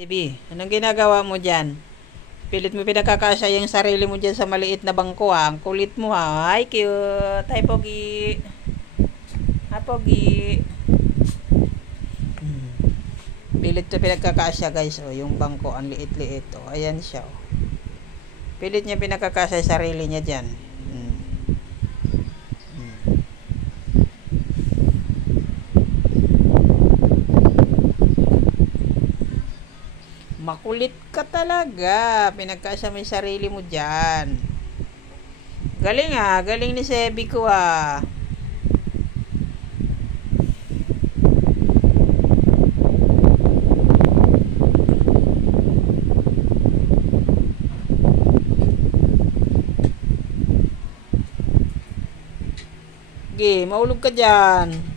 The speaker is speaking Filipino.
Baby, anong ginagawa mo dyan? Pilit mo pinagkakasya yung sarili mo dyan sa maliit na bangko ha. Ang kulit mo ha. Ay, cute. Hi, Pogi. Hi, Pogi. Pilit to pinagkakasya guys. O, yung bangko, ang liit-liit. O, ayan siya. O. Pilit niya pinagkakasya yung sarili niya dyan. Makulit ka talaga. Pinagkasya mo yung sarili mo dyan. Galing ah. Galing ni Sebi ko ah. Sige, maulog ka dyan.